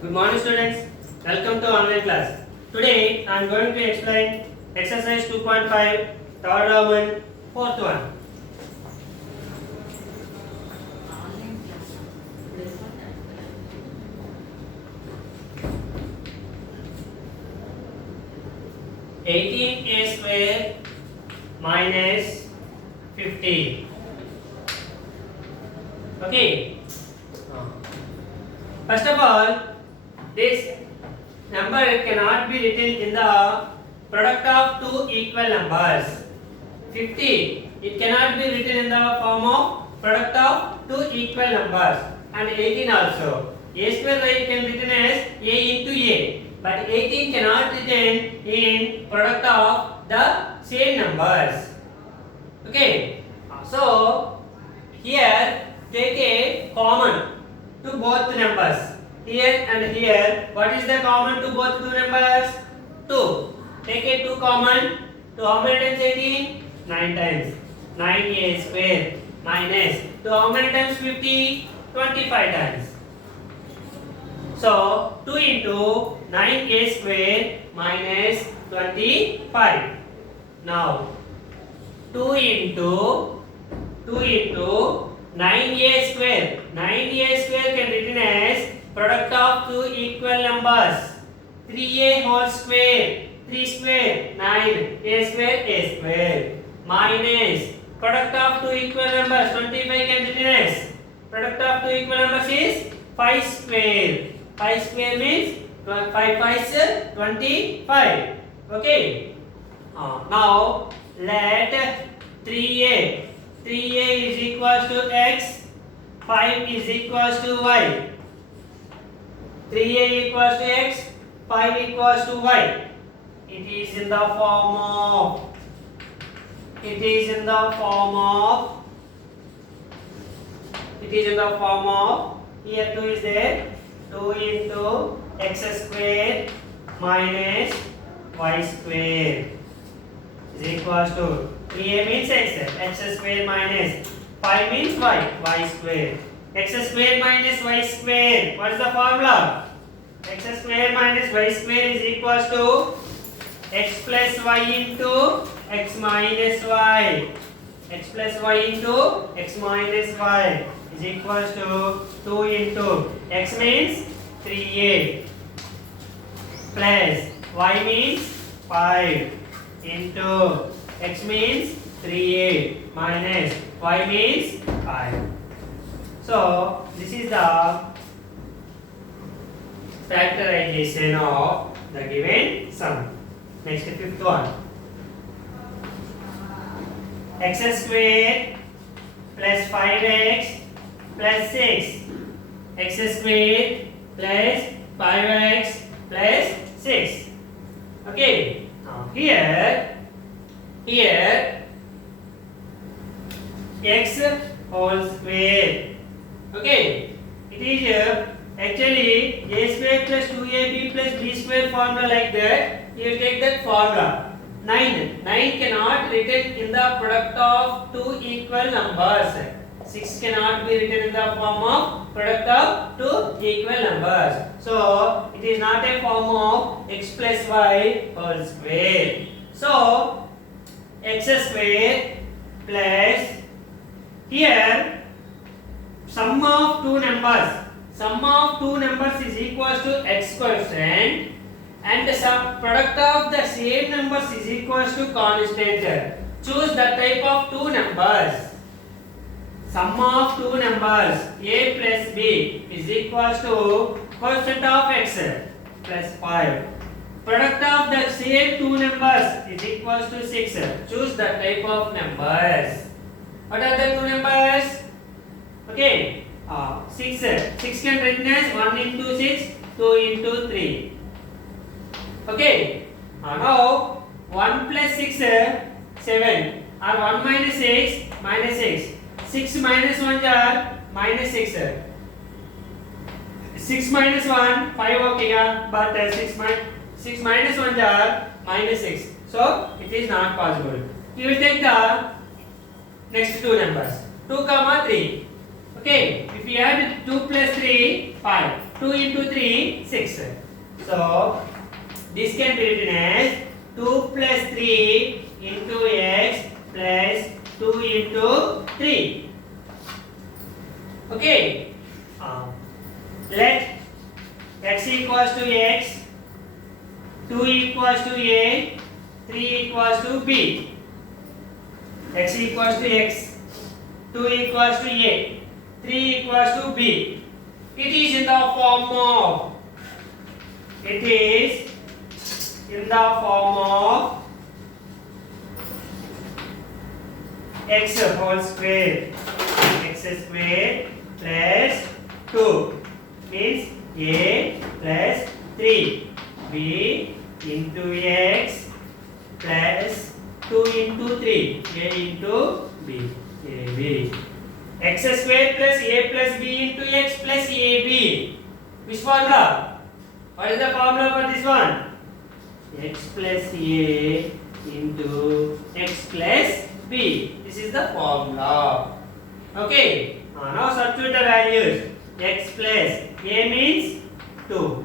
Good morning students. Welcome to online class. Today I am going to explain exercise 2.5 third Roman fourth one. Eighteen a square minus 50. Okay. First of all, this number cannot be written in the product of two equal numbers. 50, it cannot be written in the form of product of two equal numbers, and 18 also. A square y can be written as a into a, but 18 cannot be written in product of the same numbers. Okay, so here take a common to both numbers. Here and here, what is the common to both two numbers? 2. Take a 2 common. To how many times 18? 9 times. 9a square minus. To how many times 50? 25 times. So 2 into 9a square minus 25. Now 2 into 9a square. 9a square can be written as product of two equal numbers. 3a whole square, 3 square, 9, a square, minus product of two equal numbers. 25 can be written as product of two equal numbers is 5 square. 5 square means 5 5 25. Okay. Now let 3a is equals to x, 5 is equals to y. 3a equals to x, 5 equals to y. It is in the form of here 2 is there. 2 into x square minus y square is equals to 3a means x square minus 5 means y square. X square minus y square. What is the formula? X square minus y square is equals to x plus y into x minus y. X plus y into x minus y is equals to 2 into x means 3a plus y means 5 into x means 3a minus y means 5. So this is the factorization of the given sum. Next, fifth one. X square plus 5x plus 6. X square plus 5x plus 6. Okay. Now here x whole square. Okay, it is actually a square plus 2ab plus b square formula like that. You take that formula. 9 cannot written in the product of two equal numbers. 6 cannot be written in the form of product of two equal numbers. So it is not a form of x plus y whole square. So x square plus here sum of two numbers is equals to x quotient, and the product of the same numbers is equals to constant. Choose the type of two numbers. Sum of two numbers a plus b is equals to quotient of x plus 5. Product of the same two numbers is equals to 6. Choose the type of numbers. What are the two numbers? Okay, 6 can written as 1 into 6, 2 into 3. Okay, now 1 plus 6 7, or 1 minus 6 minus 6. 6 minus 1 are minus 6. 6 minus 1 5 okay, but 6 minus 1 are minus 6. So it is not possible. You will take the next two numbers 2, 3. Okay, if you add 2 plus 3, 5. 2 into 3, 6. So this can be written as 2 plus 3 into x plus 2 into 3. Okay. Let x equals to x, 2 equals to a, 3 equals to b. X equals to x, 2 equals to a, 3 equals to b. It is in the form of x whole square, x square plus 2 means a plus 3, b into x plus 2 into 3, a into b, ab. X square plus a plus b into x plus ab. Which formula? What is the formula for this one? X plus a into x plus b. This is the formula. Okay. Now substitute the values. X plus a means 2.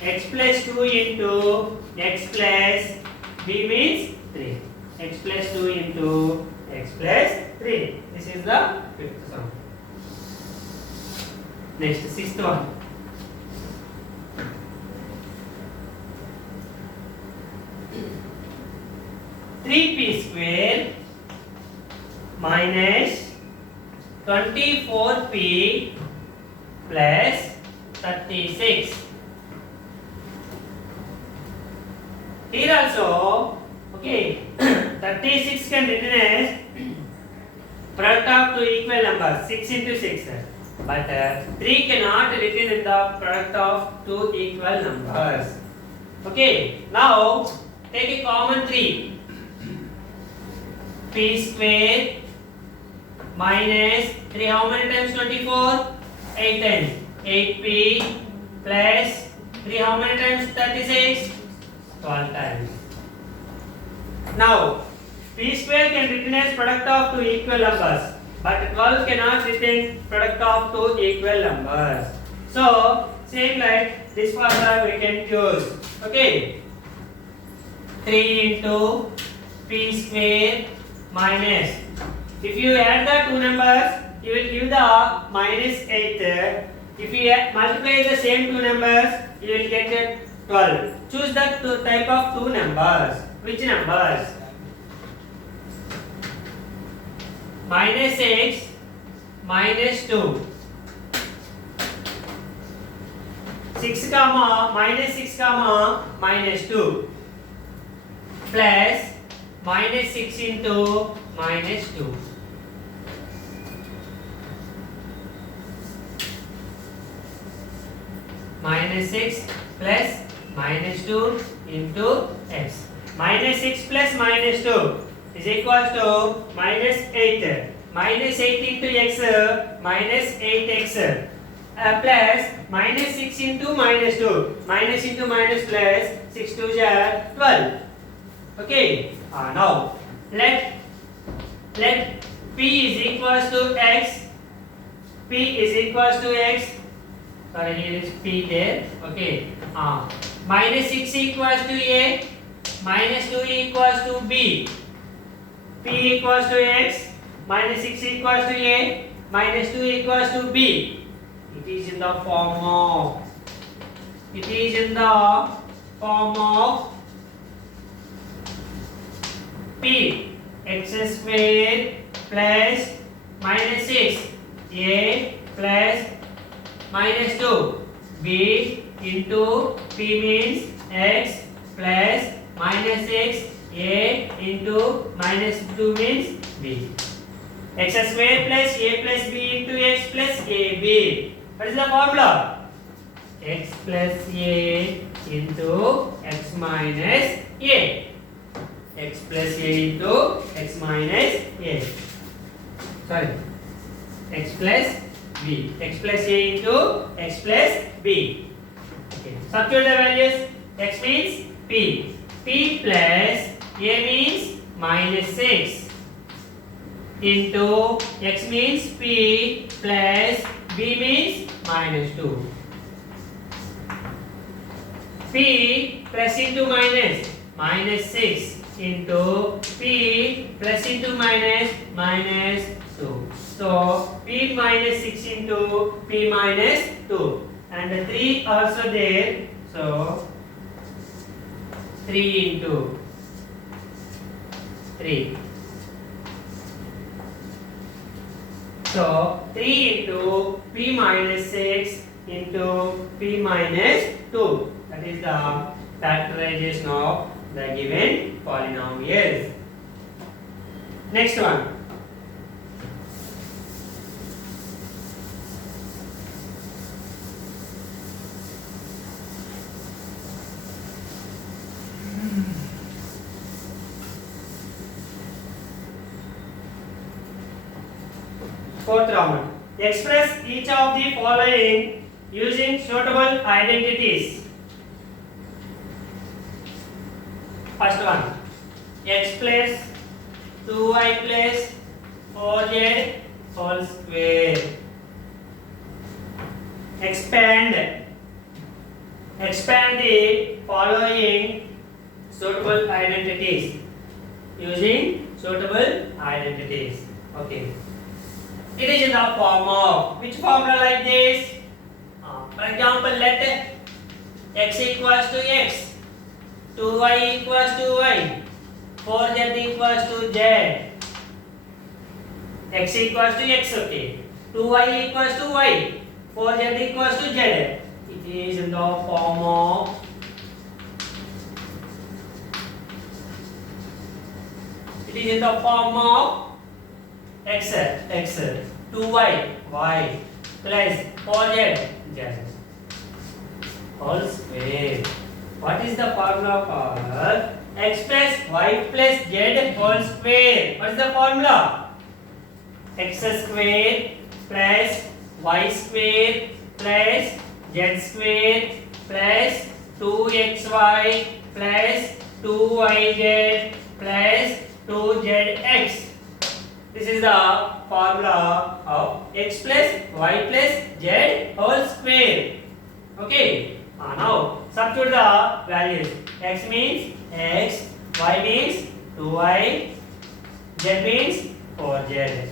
X plus 2 into x plus b means 3. X plus 2 into x plus 3. This is the fifth sum. Next, sixth one. Three p square minus 24p plus 36. Here also, okay, 36 can written as product of two equal numbers, 6 into 6. But 3 cannot written in the product of two equal numbers. Okay, now take a common 3. P square minus 3, how many times 24? 8 times. 8p plus 3, how many times 36? 12 times. Now, p square can written as product of two equal numbers, but 12 cannot written product of two equal numbers. So, same like this formula we can use. Okay. 3 into p square minus. If you add the two numbers, you will give the minus 8. If you multiply the same two numbers, you will get 12. Choose the type of two numbers. Which numbers? Minus 6, minus 2. 6 comma, minus 6 comma, minus 2. Plus, minus 6 into minus 2. Minus 6 plus minus 2 into x. Minus 6 plus minus 2 is equals to minus 8. Minus 8 into x minus 8x plus minus 6 into minus 2. Minus into minus plus 6 to 12. Okay. Now let p is equals to x. P is equals to x. Sorry, here is p there. Okay. Minus 6 equals to a. Minus 2 equals to b. P equals to x. Minus 6 equals to a. Minus 2 equals to b. It is in the form of. It is in the form of p x square plus minus 6 a plus minus 2 b into p means x plus minus 6 a into minus 2 means b. X square plus a plus b into x plus ab. What is the formula? X plus a into x minus a. X plus a into x minus a. Sorry. X plus b. X plus a into x plus b. Okay. Substitute the values. X means p. P plus a means minus 6 into x means p plus b means minus 2. P plus into minus, minus 6 into P plus into minus, minus 2. So P minus 6 into P minus 2. And the 3 also there. So 3 into 3. So 3 into P minus 6 into P minus 2. That is the factorization of the given polynomials. Next one. Fourth round. Express each of the following using suitable identities. First one, x plus 2y plus 4z whole square. Expand the following suitable identities using suitable identities. Okay. It is in the form of which formula like this? For example, let x equals to x, 2y equals to y, 4z equals to z. X equals to x, okay. 2y equals to y, 4z equals to z. It is in the form of x 2y y plus 4z z whole square. What is the formula for x plus y plus z whole square? What is the formula? X square plus y square plus z square plus 2xy plus 2yz plus 2zx. This is the formula of x plus y plus z whole square. Okay. Now substitute the values. X means x, y means 2y, z means 4z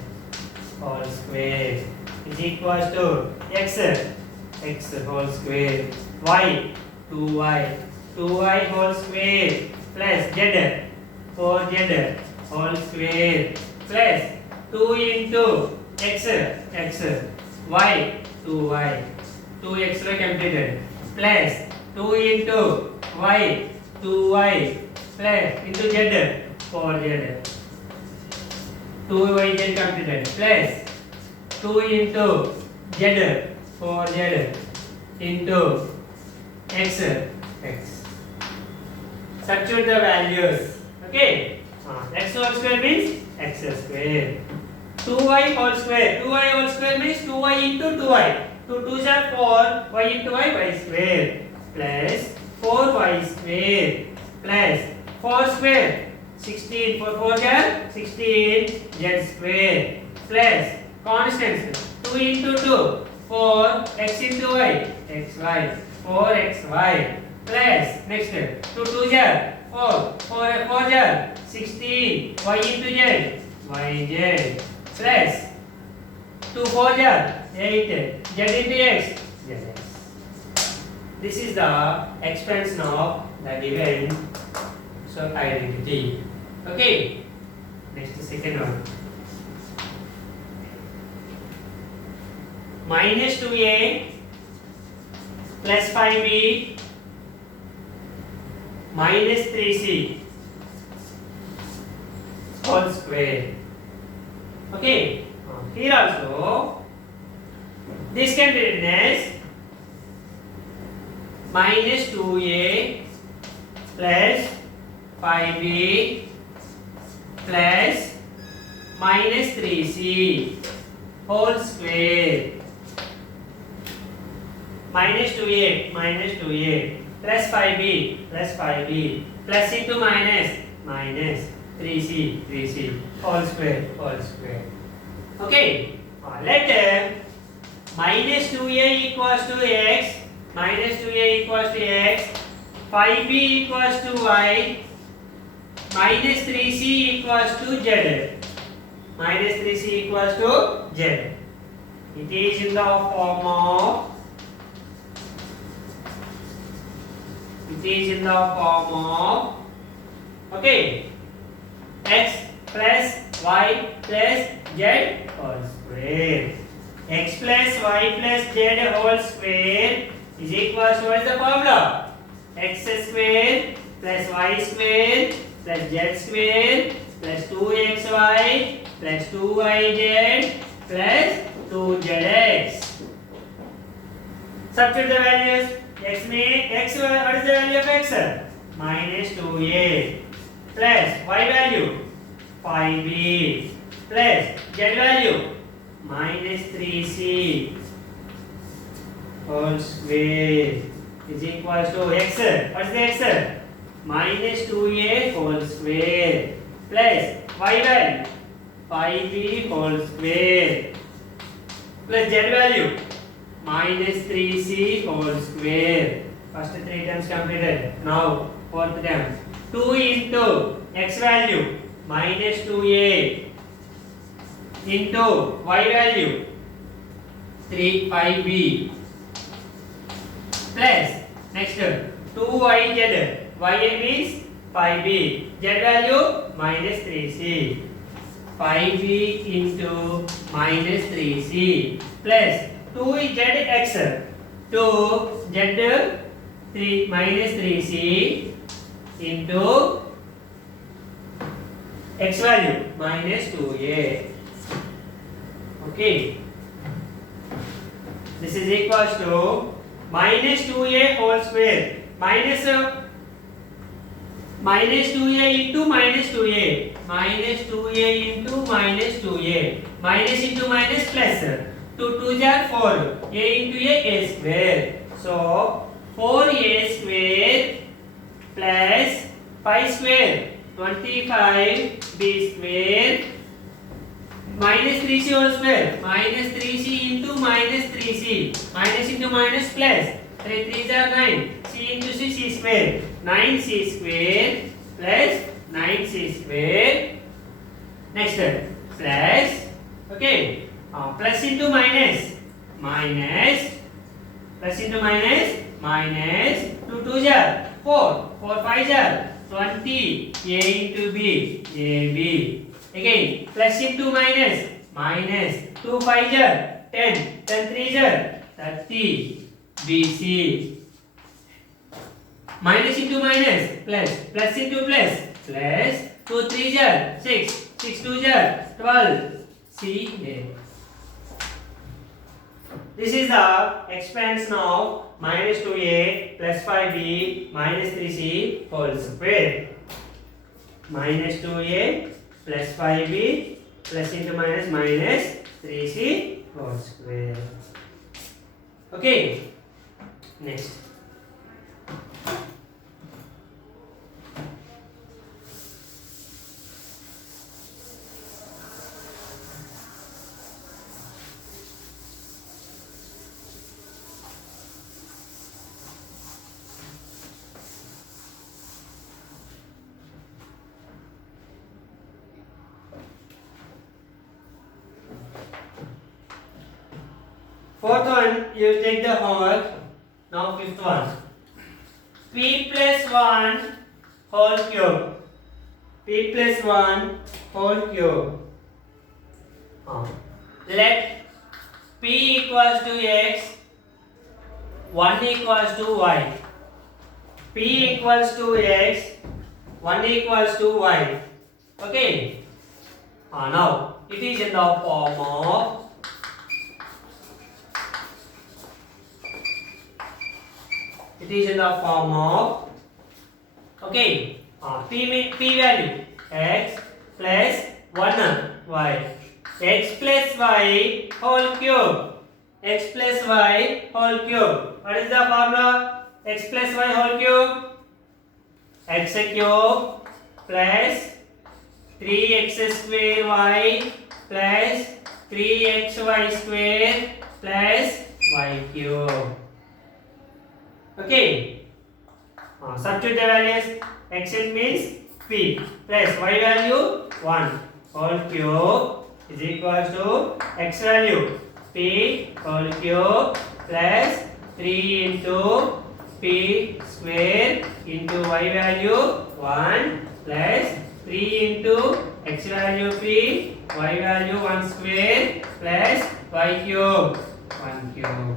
whole square is equals to x whole square, y 2y whole square plus z 4z whole square plus 2 into x y 2y 2xy completed plus 2 into y 2y plus into z 4z 2yz completed plus 2 into z 4z into x. Substitute the values. Okay. X whole square means x square. 2y whole square means 2y into 2y. 2 2s are 4, y into y square plus 4y square plus 4 square 16, 4 4 are 16 z square plus constants 2 into 2 4 x into y xy 4xy plus next 2 2s are 4 4 4 are 16 y into z yz plus 2 4 are 8 z into x zx. This is the expansion of the given identity. Okay. Next second one. Minus 2a plus 5b minus 3c whole square. Okay. Here also this can be written as minus 2a plus 5b plus minus 3c whole square. Minus 2a plus 5b plus into minus 3c whole square. Okay. Let minus 2a equals to x 5b equals to y minus 3c equals to z. Minus 3c equals to z. It is in the form of okay, x plus y plus z whole square. X plus y plus z whole square is equals to, what is the formula? X square plus y square plus z square plus 2xy plus 2yz plus 2zx. Substitute the values. X, what is the value of x? Minus 2a plus y value 5b plus z value minus 3c whole square is equals to x. What is the x? Minus 2a whole square plus y value 5b whole square plus z value minus 3c whole square. First three terms completed. Now fourth term. 2 into x value minus 2a into y value 5b plus next 2yz. Y means 5b. Z value minus 3c. 5b into minus 3c plus 2zx. 2z 3 minus 3c into x value minus 2a. Okay. This is equals to minus 2a whole square minus 2a into minus 2a. Minus 2a into minus 2a. Minus into minus plus. 2 2s are 4. A into a square. So 4a square plus 5 square 25b square minus 3c whole square. Minus 3c into minus 3c. Minus into minus plus. 3 3s are 9. c into c square. 9c square plus 9c square. Next plus. Okay. Plus into minus. Minus. Plus into minus. Minus. 2 2s are 4. 4 5s are 20. A into b. AB. Again, plus into minus. Minus. 2 5s are 10. 10 3s are 30. BC. Minus into minus. Plus. Plus into plus. Plus. 2 3s are 6. 6 2s are 12. CA. This is the expansion of minus 2a plus 5b minus 3c whole square. Minus 2a plus 5b plus into minus minus 3c whole square. Okay. Next. Fourth one, you take the homework. Now fifth one. P plus 1 whole cube. P plus 1 whole cube. Let P equals to x, 1 equals to y. P equals to x, 1 equals to y. Okay. Now it is in the form of okay. P value x plus 1 y. X plus y whole cube. X plus y whole cube. What is the formula? X plus y whole cube. X cube plus 3x square y plus 3xy square plus y cube. Okay. Substitute the values. X means p plus y value 1 whole cube is equal to x value p whole cube plus 3 into p square into y value 1 plus 3 into x value p y value 1 square plus y cube 1 cube.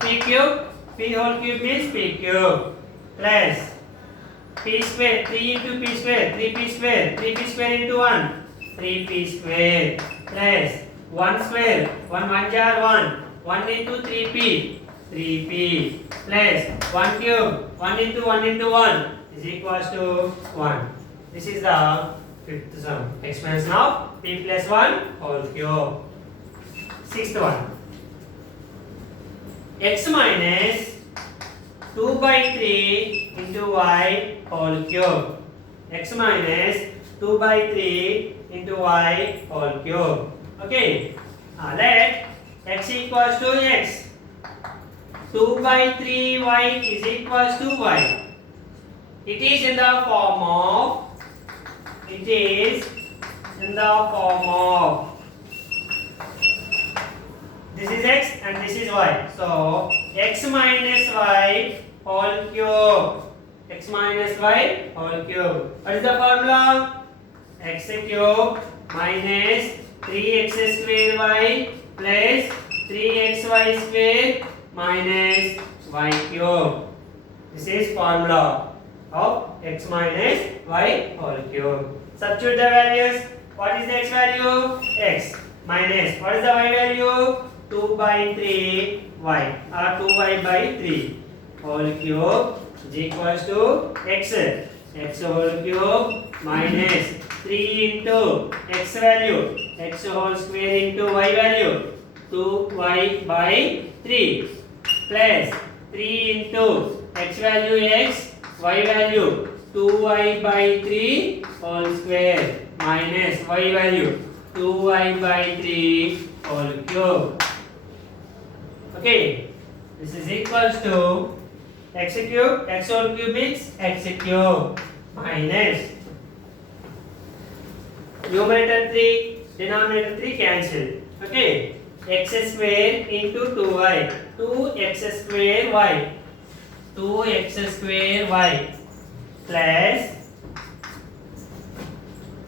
P cube, p whole cube means p cube plus p square, 3 into p square, 3p square, 3p square into 1, 3p square plus 1 square, 1 1 jar 1, 1 into 3p, 3p plus 1 cube, 1 into 1 is equals to 1. This is the fifth sum. Expansion of p plus 1 whole cube. Sixth one. X minus 2 by 3 into y whole cube. X minus 2 by 3 into y whole cube. Okay. Let x equals to x. 2 by 3y is equals to y. It is in the form of. It is in the form of. This is x and this is y. So x minus y whole cube. X minus y whole cube. What is the formula? X cube minus 3x square y plus 3xy square minus y cube. This is formula of x minus y whole cube. Substitute the values. What is the x value? X minus. What is the y value? 2 by 3 y or 2y by 3 whole cube is equals to x. X whole cube minus 3 into x value, x whole square into y value, 2y by 3 plus 3 into x value x, y value 2y by 3 whole square minus y value 2y by 3 whole cube. Okay, this is equals to x cube, x whole cube is x cube minus numerator 3, denominator 3 cancel. Okay, x square into 2y, 2x square y, 2x square y plus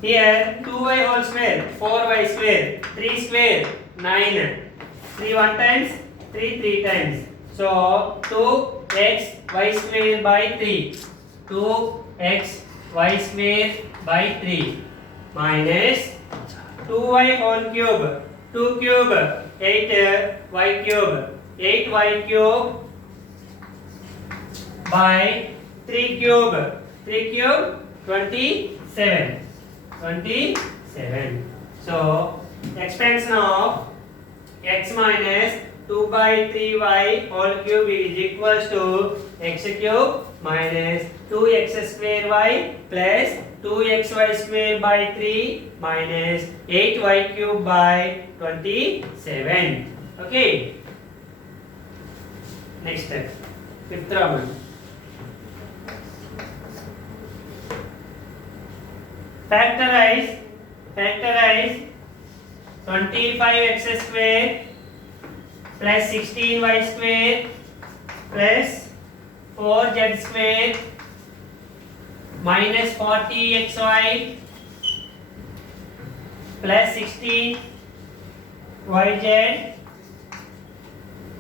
here 2y whole square, 4y square, 3 square, 9, 3 1 times, 3 3 times. So 2x y square by 3, 2x y square by 3 minus 2y whole cube, 2 cube, 8y cube, 8y cube by 3 cube, 3 cube 27, 27. So expansion of x minus 2 by 3y whole cube is equals to x cube minus 2x square y plus 2xy square by 3 minus 8y cube by 27. Okay. Next step. Fifth Roman. Factorize 25x square plus 16y square plus 4z square minus 40xy plus 16yz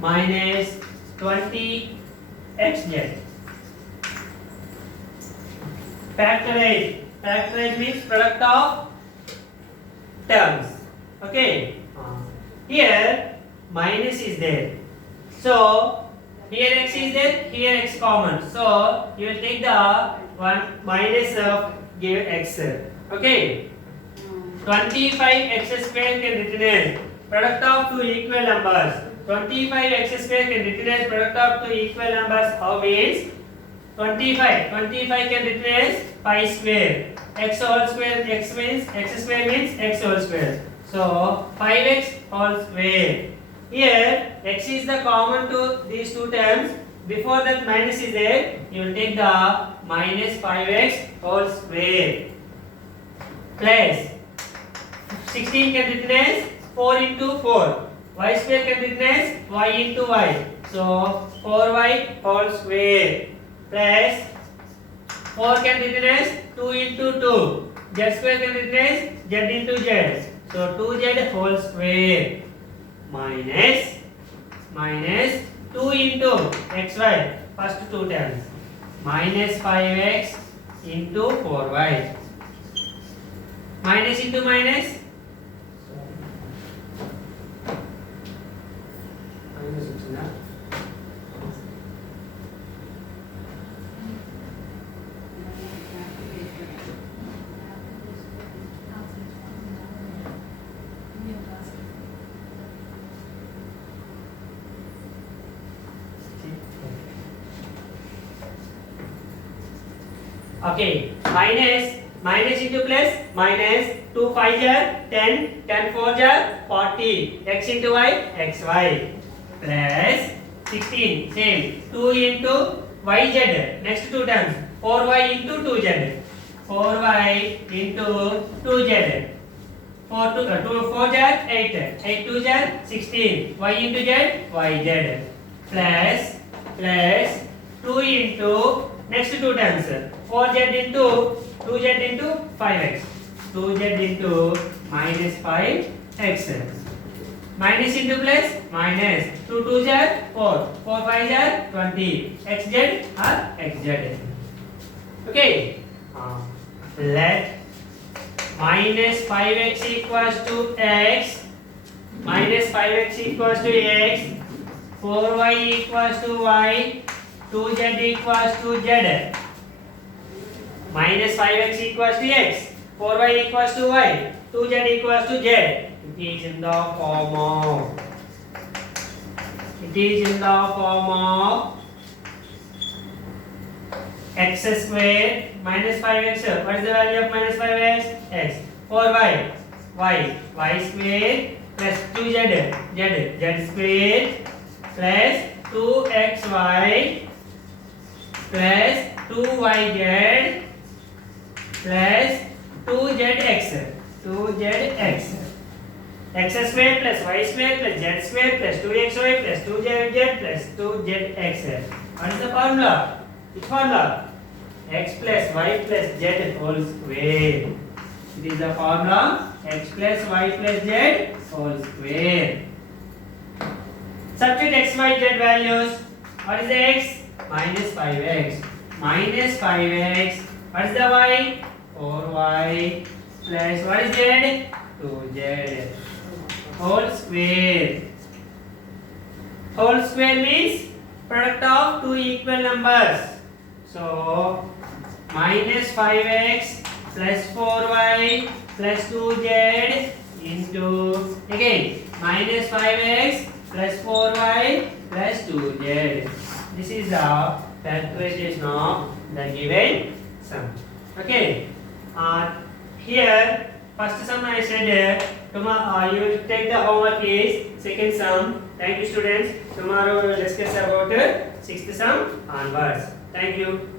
minus 20xz. Factorize means product of terms. Okay. Here minus is there. So here x is there, here x common. So you will take the one minus of give x. Okay. 25x square can written as product of two equal numbers. 25x square can written as product of two equal numbers. How means 25 can written as pi square. X whole square, x square means x whole square. So 5x whole square. Here x is the common to these two terms, before that minus is there, you will take the minus 5x whole square plus 16 can written as 4 into 4. Y square can written as y into y. So 4y whole square plus 4 can written as 2 into 2. Z square can written as z into z. So 2z whole square minus 2 into xy, first two terms, minus 5x into 4y. Minus into minus, okay, minus into plus, minus 2 5 jar 10, 10 4 jar 40, x into y, xy plus 16, same, 2 into yz, next two terms, 4y into 2z, 4y into 2z, 4 jar 8, 8 2 jar 16, y into z, yz plus 2 into next two terms, 4z into 2z into 5x, 2z into minus 5x, minus into plus, minus 2 2 jar 4, 4 5 jar 20, xz or xz. Okay, let minus 5x equals to x, minus 5x equals to x, 4y equals to y, 2z equals to z. Minus 5x equals to x, 4y equals to y, 2z equals to z. It is in the form of x square minus 5x. What is the value of minus 5x? X. 4y, y square plus 2z, z square plus 2xy plus 2yz plus 2zx, x square plus y square plus z square plus 2xy plus 2zz plus 2zx. What is the formula? Which formula? X plus y plus z whole square. It is the formula x plus y plus z whole square. Substitute x, y, z values. What is the x? Minus 5x. Minus 5x. What is the y? 4y. Plus what is z? 2z. Whole square. Whole square means product of two equal numbers. So minus 5x plus 4y plus 2z into again minus 5x plus 4y plus 2z. This is the calculation of the given sum. Okay. Here first sum I said tomorrow you will take the homework is second sum. Thank you students. Tomorrow we will discuss about sixth sum onwards. Thank you.